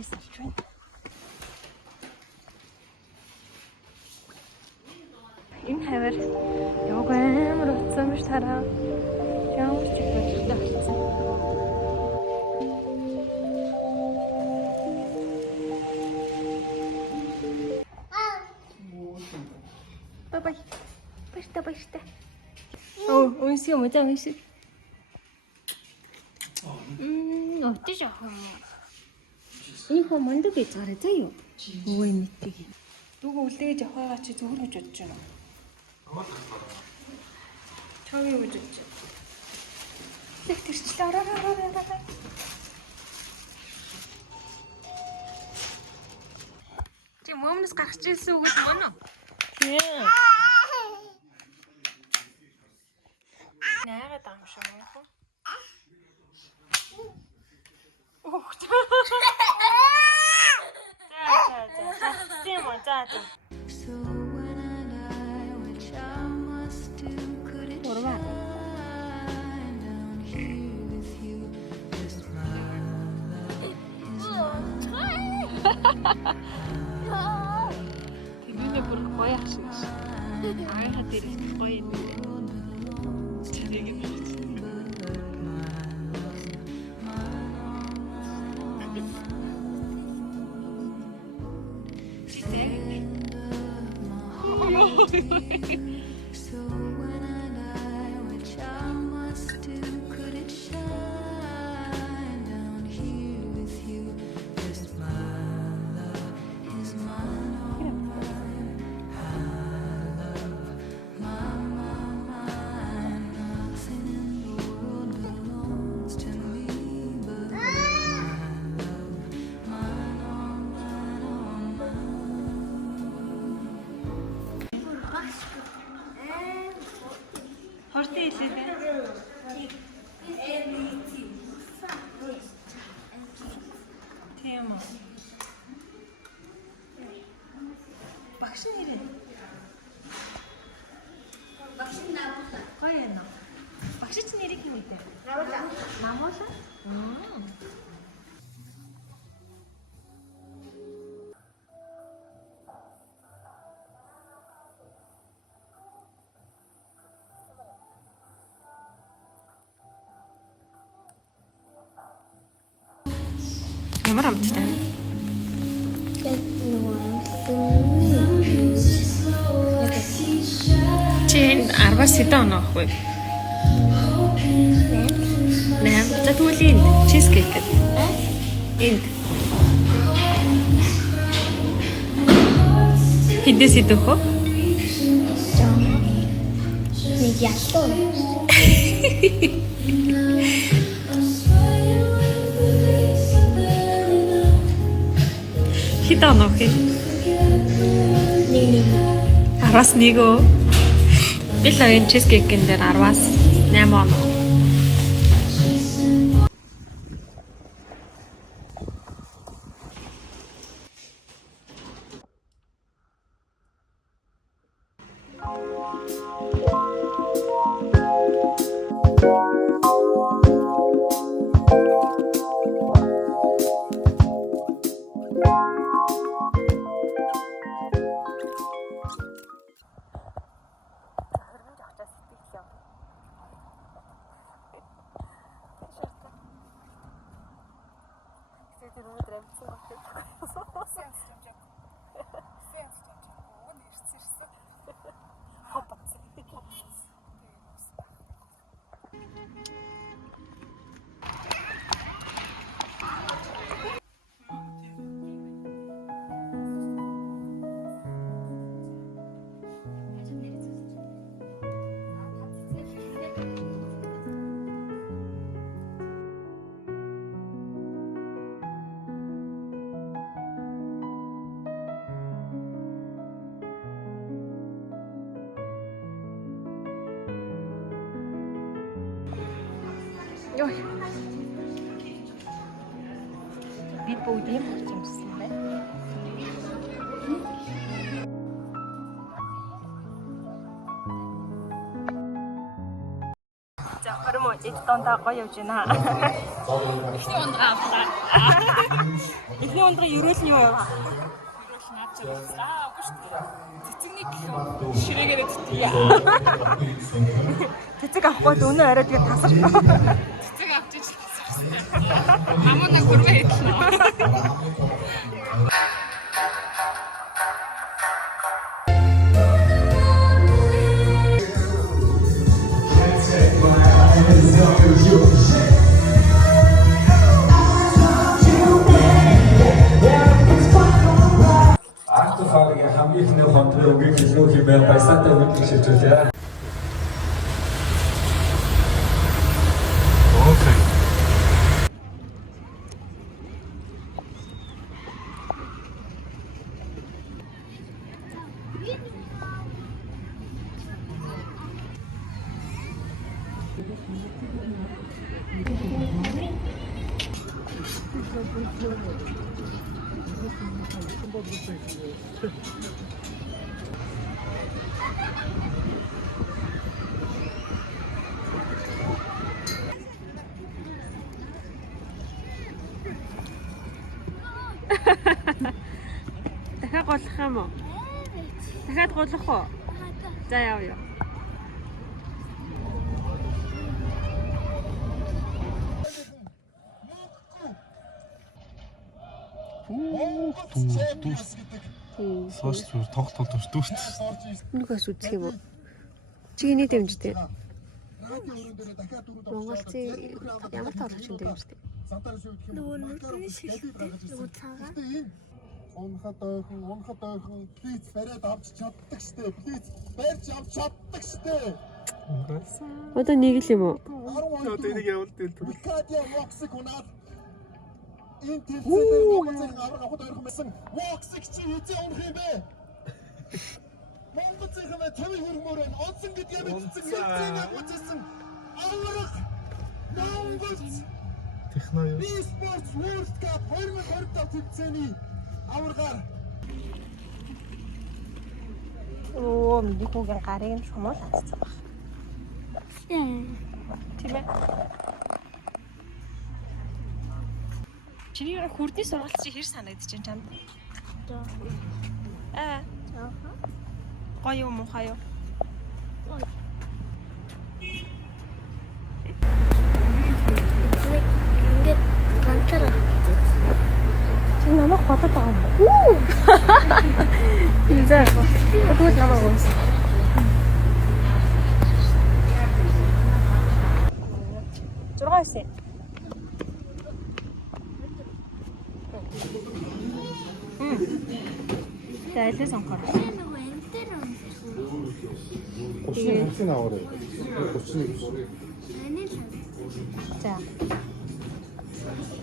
Нарыг сарч байна. Энэ хавар яг амар утсан биш тараа. Ямар ч их болтой болсон. Бай. Баяртай. Унсгий юм уу? Унсгий. Отиш аа. Энэ хөө мандуг гэж гараа заа юу? Өвөө нэтгийг. Дүүг үлдээж авахгаа чи зөвхөн гэж бодож байна уу? Чаг юу гэж бодож байна? Тэг тэрчлээ араа. Чи мөмнөс гарч ирсэн үг л мөн үү? Тийм. Найраад ам шиг юм уу? За. Урваа. Тэний бүр гоё ахшиг. Аяга дээр их гоё юм. Тэрийг нь So when I die, which I must do, could it shine down here with you? Just my love is mine, all mine. I love mine. Nothing in the world belongs to me but my love, mine, all mine, all mine. Хортой хэлээ дээ. Тийм үү. Багш нэрээ. Багш намуула. Гоё юм. Багш чи нэрийг юм үү? Намуула. Ямар амттай. Чин 10-аас сэдэн онохгүй. Нэм за тэгвэл энэ чизкейк гэдэг. Энд. Хэдээс идэх вэ? Нэг ятуу. Хитаа нөх. Нэг. 10-аас 1 үү? Би л энэ чизкейкэн дээр 10-аас 8 оноо. Ой. Би бүгдийг болчихсон байна. За, хармооч. Эд дондаа гоё явж байна. Эхний ундраа авлаа. Эхний ундраа ерөөл нь юу вэ? Ерөөл нь авч байгаа. Үгүй шүү дээ. Цэцэгний ширээгээр тэтгийе. Цэцэг авахгүй өнөө арай тэгээ тасарсан. Цэцэг авч иж тасарсан. Амуунаа хөрвөө хэлнэ. Ахтухаагийн хамгийн ихний хондрын үгийг хэлнүүх юм байна. Баясаатай үгийг шилжүүлээ. Окей. Дахиад голох юм уу? Дахиад голох уу? За яав яа. Сошиал тоглолт дүүрт. Нүгээс үзэх юм уу? Чиний дэмжтэй. Монголцын ямар тоглогч юм дэмжтэй? Нөгөө нүдний шилтэй нөгөө цагаан унахад ойрхон плиз бариад авч чаддаг штэ. Плиз барьж авч чаддаг штэ. Одоо нэг л юм уу? Одоо энийг явуулт энэ түр. Кадиа воксик унаад энэ тэмцээний Монголын аврагууд ойрхон байсан. Воксик чи хизээ унах юм бэ? Монголын хэмээ 50 хөрмөр байна. Онцон гэдгээ мэдсэн хэмжээний үзсэн. Авраг Монгол Техноо. Esports World Cup 2025 тэмцээний аврагаар Оо, мэдээхүүгээр гарыг нь шумуул хацсан баг. Тийм ээ. Чиний хүрдний сургалт чи хэр санагдаж байна чамд? Гоё юм уу хаяа? ингээд ганцаараа Чи намайг бодож байгаа юм уу? Зэ. Тэгвэл намайг уус. Зургаа үсэ. Тэйлээ сонгохоор. нөгөө энтер уншсан. 30 аваарай. 31. Эний л За.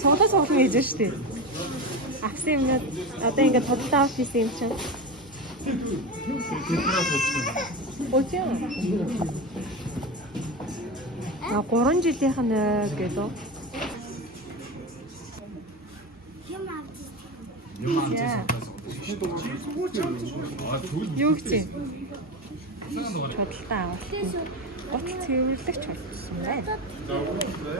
Цогтой хийж штэ. Акси юмнууд одоо ингээд тодтоо офис юм чинь. Өчөө. 3 жилийнх нь гэлөө. юм авч Юу гэж юм? Тодтоо авах. Гот цэвэрлэгч болсон байна.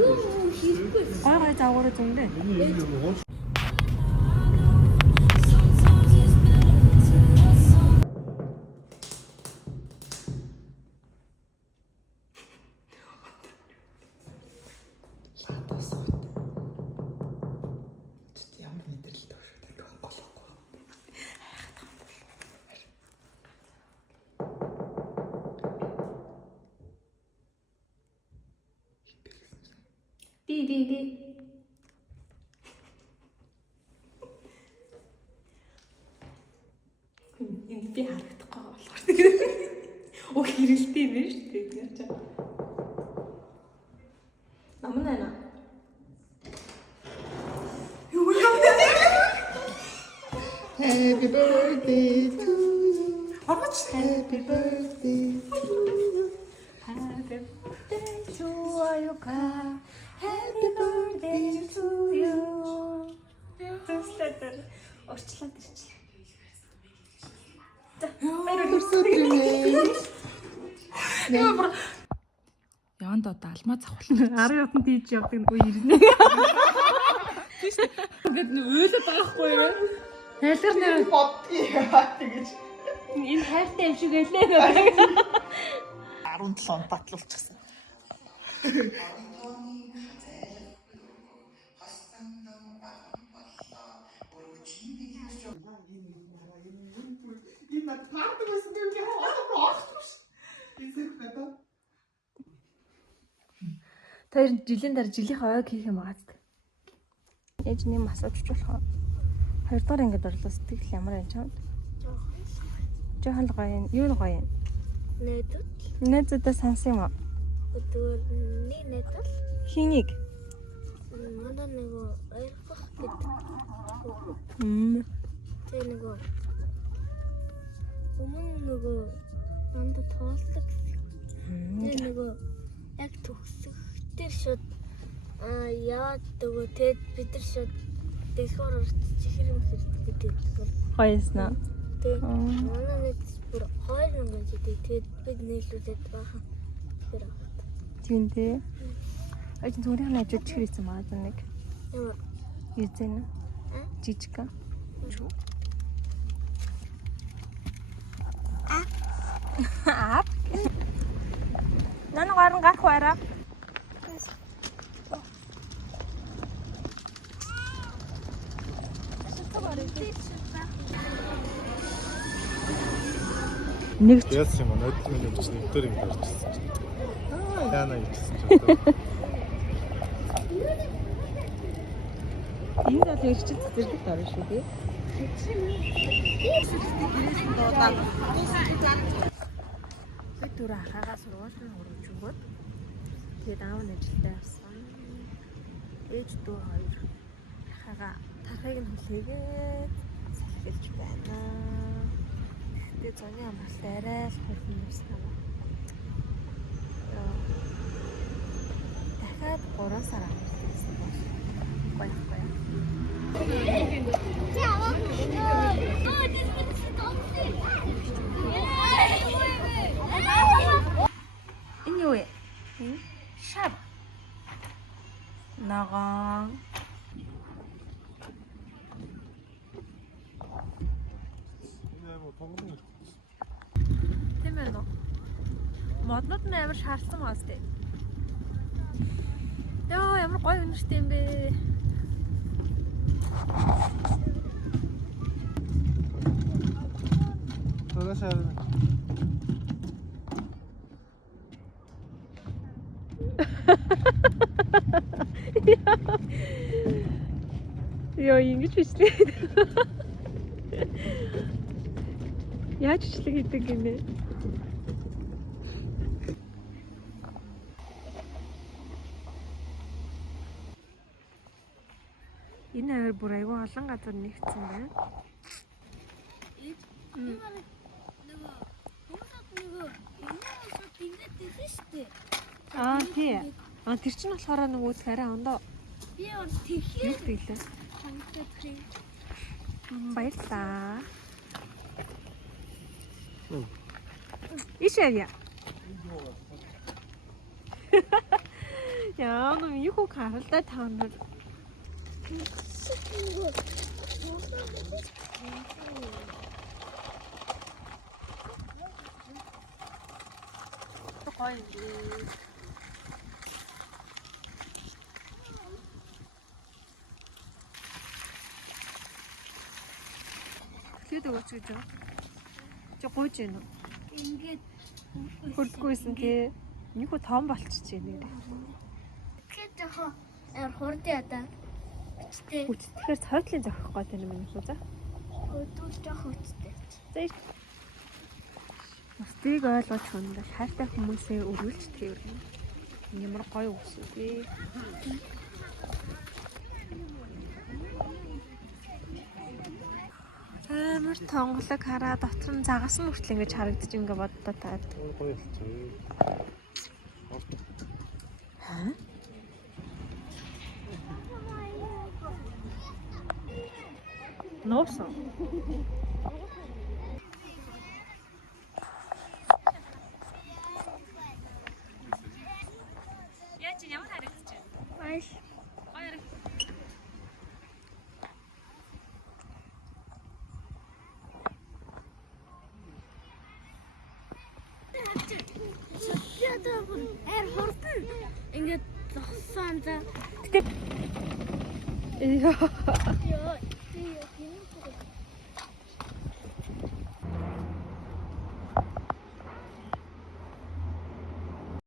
юу хийхгүй. Гой загвараа зөндөө. Ди. Энд би харагдахгүй болохоор. Оо хэрэлтэй юм шүү дээ. Яаж чам. Намна. Юу юм бэ? Happy birthday to you. Аргач. Happy birthday to you. Happy birthday to you. Happy birthday to you. Тэстэтэр орчлоод ирчихлээ. Happy birthday. Яван дуудаал. алмаа завхал 10 явтан тийж явдаг нөгөө ирнэ. Тийм шүү. Ингээд уйлаад байгаа хгүй юу? Тайлгар нэр бодгийгаа тэгэж энэ хайртай юм шиг гэлээ. 17 он батлуулчихсан. Энэ над таардаг байсан юм яа оохсон ш. Энэ хэвээр Тэр жилийн дараа жилийн ойг хийх юм аа. Ээж нэм асууж болох. Хоёрдугаар ангид орлоо сэтгэл ямар юм чамд? Жохон л гоё юм. Юу л гоё юм? Найдвар. Найзуудаа сансан юм уу? Өдөрний найдвар. Хийнийг. Манай нөгөө ойлгох гэдэг. Тэр нөгөө өмнө манд тоолдог. Тэр нөгөө яг төгсөх тэр шууд яваад нөгөө тэгэд бид нар шууд дэхөр орчих юм хэрэгтэй гэдэг. Гоёсноо. Тэг. Манай нэг бүр 2000 гэдэг. Тэгэд бид нийлүүлээд баахан. Тэр аваад. Тийм дээ. Аж зүрийн найзууд чихэр ийсэн маа нэг. Ямар Юзэн. Жижиг. Аа. Нана гаран гарах байраа. Нэг Яасан юм аа найд минь ч нэгдэр юм гарчихсан. Яна ичсэн ч одоо. энэ бол ирчил цэцэрлэгт орно шүү дээ. Бид түр ахагаа сургууль руу хөрөж өгөөд тэгээд аав нь ажилдаа явсан. Ээж дүү хоёр ахагаа тархыг нь хүлээгээд салхилж байна. Тэгээд зуны амралт арай л хурдан явсан аа. Дахиад 3 сар амралтсан бол гоё. Энэ юу вэ? Шав. Наган. Тийм ээ нөө. Моднууд нь амар шаардсан маас дээ. Яа, ямар гоё үнэртэй юм бэ? Тагашаа. Яа, ингэж бичлээ. Яаж бичлэг хийдэг юм бэ? Энэ авир бүр айгүй олон газар нэгдсэн байна. Аа тий. Тэр чинь болохоор нөгөө арай ондоо. би өөр тэгэхээр Юу гэлээ? Баярлаа. Ишээ. Яа, ну юу харалтай таанаар. Гоё. Тэгээд өгөөч гэж юу? Чи гуйж гин үү? ингээд Хурдгүйсэн тий. Нэг хөө том болчихж байна нэрээ. тэгэхээр жоохон хурдан ядаа. Үчтэй. Тэгэхээр цойтлын зохих гот юм минь хөө за. Өдөө жоохон үчтэй. За. Мустыг ойлгож хүндэл хайртай хүмүүсээ өргөлж тэрвэрнэ. Ямар гоё үгс үү? Амар тонголог хараа дотор нь загас нь хүртэл ингэж харагдаж ингээ боддоо таад. Гоё болчихсон. Аа? Нуусан. Ядаа бүр ар хурдан ингээд зогссон за. Яа. Яа, тийм юм.